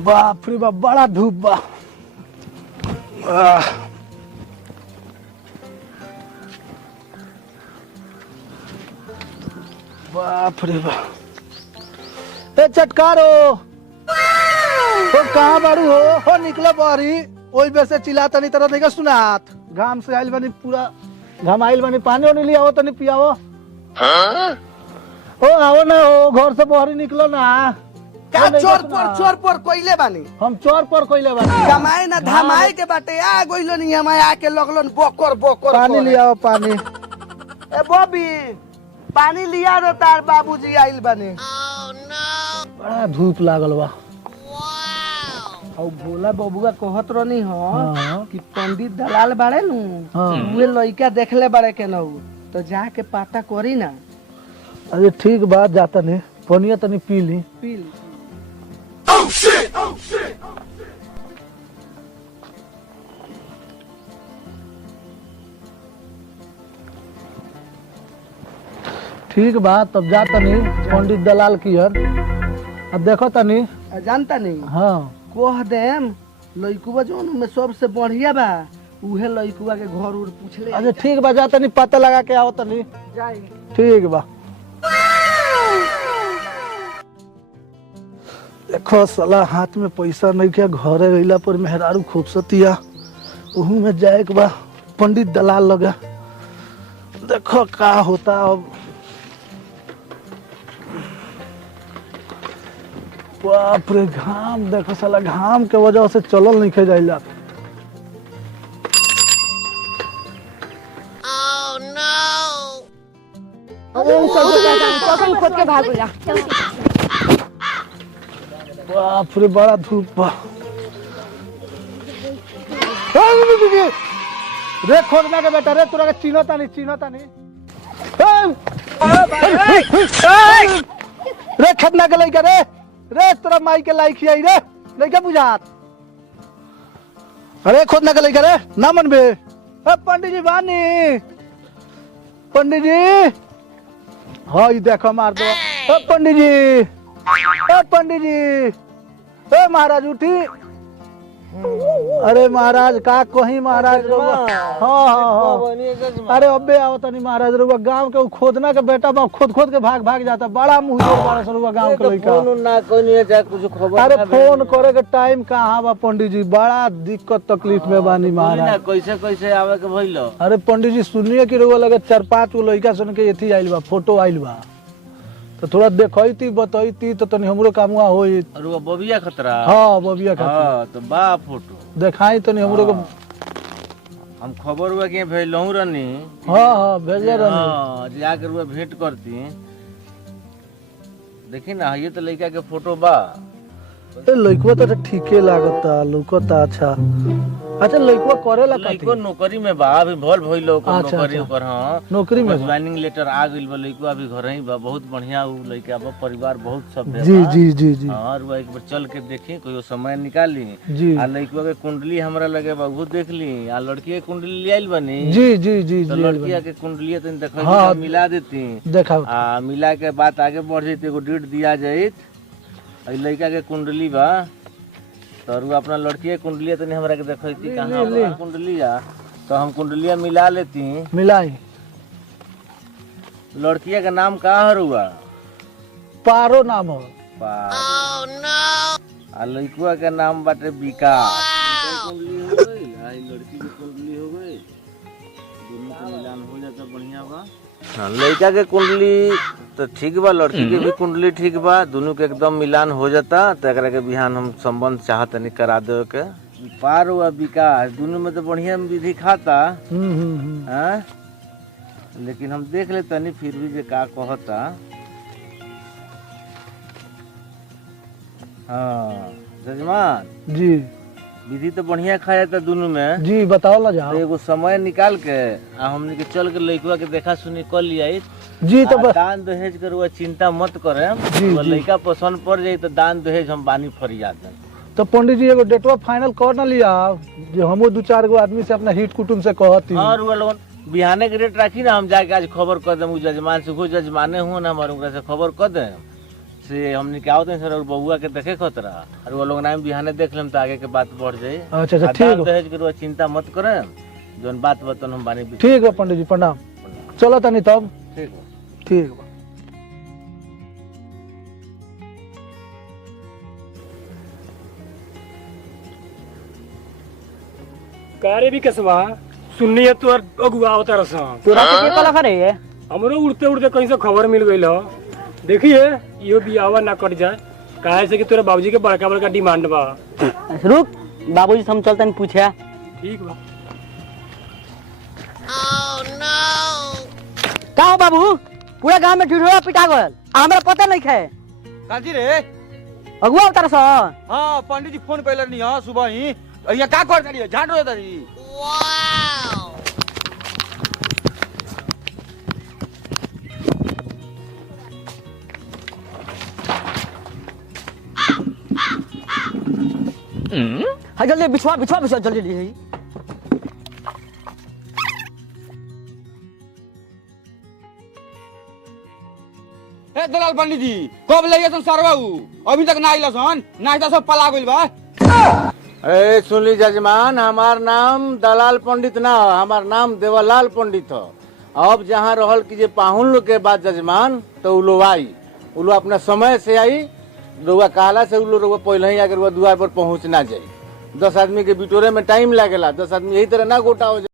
बाप रे बाप बड़ा धूप बा। बाप रे बाप। ए चटकारो तो कहाँ बारू हो निकला बारी ओई बेर से चिल्लाता नहीं तरह देखा सुनात। घाम से आइल बनी पूरा घाम आइल बनी पानी नहीं लिया तनी पियाओ। ओ आओ ना हो घर से बाहर निकलो ना। का चोर पर कोइले बानी हम चोर पर कोइले बानी कमाए ना धमाए के बाटे आ गइलो नहीं हम आके लगलन बकर बकर पानी लिया पानी। ए बॉबी पानी लिया रो तार बाबूजी आइल बानी। बड़ा धूप लागल बा। और भोला बबुआ कहत रहनी हाँ। कि पंडित दलाल बाड़े नु हाँ। उहे लइका देखले बाड़े के न तो जाके पता करी ना। अरे ठीक बात जाता नहीं पनिया तनी पी ली। पी ली। ठीक बात तब जा तनी पंडित दलाल की हर अब देखो तनी जानता नहीं हाँ कह देम लइकुआ जोन में सबसे बढ़िया बा उहे लइकुआ के घर उर पूछ ले। अच्छा ठीक बा जा तनी पता लगा के आओ तनी। जाई ठीक बा। देखो साला हाथ में पैसा नहीं क्या घरे गईला पर मेहरारू खूबसूरतिया उहू में जाए के बा पंडित दलाल लगा देखो का होता अब। बाप रे घाम देखो साला घाम के वजह से चलल नहीं खे जाइला। खोद के भाग जा। बाप रे बड़ा धूप बा। रे खोदना के बेटा रे तोरा के चिन्हता नहीं रे खतना के लइका रे तोरा माई के लाइक आई रे लइका बुझात। अरे खोदना के लइका रे ना मनबे। पंडित जी बानी पंडित जी हाँ ये देखो मार दो। पंडित जी महाराज उठी। अरे महाराज का कहीं महाराज हाँ अरे अबे आओ तनी महाराज रुआ गांव के खोदना के बेटा बा खोद के भाग जाता बड़ा मुंह बड़ा गांव के लड़का ना कोई चाहे कुछ खबर। अरे फोन करे के टाइम कहाँ बा पंडित जी बड़ा दिक्कत तकलीफ में बानी महाराज। कैसे आवे के भइलो। अरे पंडित जी सुनिए कि रुआ लगे 4-5 गो लड़का सुन के एथी आइल बा फोटो आइल बा तो थोड़ा देखती बतईती तो तनी हमरो कामुआ होई। अरे बबिया खतरा हाँ बबिया खतरा हां तो बा फोटो देखाई तनी हमरो को हम खबर हुआ कि भेजलहू रहनी। हाँ भेजे रहनी। हां जाकर हुआ भेंट करती देखी ना ये तो लड़का के फोटो बा। लइकवा तो ठीके लागता लौकता। अच्छा लइकवा करेला लइको नौकरी में बा अभी भल भइलो नौकरी ओकर। हां नौकरी में ज्वाइनिंग लेटर आ गइल बा लइको अभी घर ही बा बहुत बढ़िया उ लइका बा परिवार बहुत सब बा। जी हां रुआ एक बार चल के देखी कोई समय निकाली जी। आ लइकवा के कुंडली हमरा लगे बा वो देख ली आ लड़की के कुंडली ले आइल बनी। जी तो लड़किया के कुंडली तनी देखै मिला देती देखा आ मिला के बात आगे बढ़ जैते एगो डेट दिया जाइत। लड़का के कुंडली बा तो अपना लड़की के कुंडलिया तनी हमरा के देखैती कहां कुंडलिया तो हम कुंडलिया मिला लेती मिलाई। लड़किया का नाम का हरुआ पारो नाम हो। आ लड़कुआ के नाम बाटे विकास। कुंडली हो गई आई लड़की की कुंडली हो गई दोनों का मिलान हो जाता बढ़िया बा। हाँ लड़का के कुंडली तो ठीक बा लड़की के भी कुंडली ठीक बा दोनों के एकदम मिलान हो जाता तो एकरा के बिहान हम संबंध चाहत नहीं करा दे के। पार हुआ विकास दोनों में तो बढ़िया विधि खाता। हाँ लेकिन हम देख ले तनी फिर भी जे का कहता। हाँ जजमान जी विधि तो बढ़िया खाया था दोनों में। जी बताओ ला जाओ। तो एगो समय निकाल के हमने के चल के लड़का के देखा सुनी कर लिया जी। तो दान दहेज कर चिंता मत करे लड़का पसंद पड़ जाये तो दान दहेज हम बानी फरियाद दें। तो पंडित जी एगो डेटवा फाइनल कर ना लिया जो हमो 2-4 गो आदमी से अपना हिट कुटुम से कहती। हाँ लोगन बिहाने के रेट रखी ना हम जाके आज खबर कर दे जजमान से जजमाने हुआ ना हमारे से खबर कर दे से हमने क्या होते हैं सर और बउआ के देखे खतरा और वो लोग नाम बिहाने देख लेम तो आगे के बात बढ़ जाए। अच्छा अच्छा आ ठीक दान बा दहेज के रुआ चिंता मत करें, जोन बात बतन हम बानी भी। ठीक बा पंडित जी प्रणाम। चलो तनी तब। ठीक बा। ठीक बा। कारे भी कसवा सुननी है तू अगुआ होता रसा तोरा के कला करे है हमरो उड़ते उड़ते कहीं से खबर मिल गई हो। देखिए यो बियावा ना कट जाए काहे से कि तोरा बाबूजी के बड़का बड़का डिमांड बा। रुक बाबूजी से हम चलते पूछे। ठीक बा। का हो बाबू पूरा गांव में ढिढोरा पिटा गयल हमरा पता नहीं है काजी रे। अगुआ उतर सा। हाँ पंडित जी फोन कैले नहीं हाँ सुबह ही यहाँ का कर रही है झाड़ रही तारी। हाँ जल्दी बिछवा बिछवा बिछवा जल्दी जल्दी। ए दलाल पंडित जी कब ले सन सर बाबू अभी तक ना आइला सन नाश्ता सब पला गइल बा। ए सुनली जजमान, हमार नाम दलाल पंडित ना हो, हमार नाम देवलाल पंडित हो। अब जहाँ रहल कि जे पाहुन लोग के बाद जजमान तो उ लोग आई, उ लोग अपना समय से आई। रउआ कहला से उ लोग रउआ पहले ही अगर दुआर पर पहुँच ना जाई। 10 आदमी के बिटोरे में टाइम लागेला, 10 आदमी यही तरह ना गोटा हो जाए।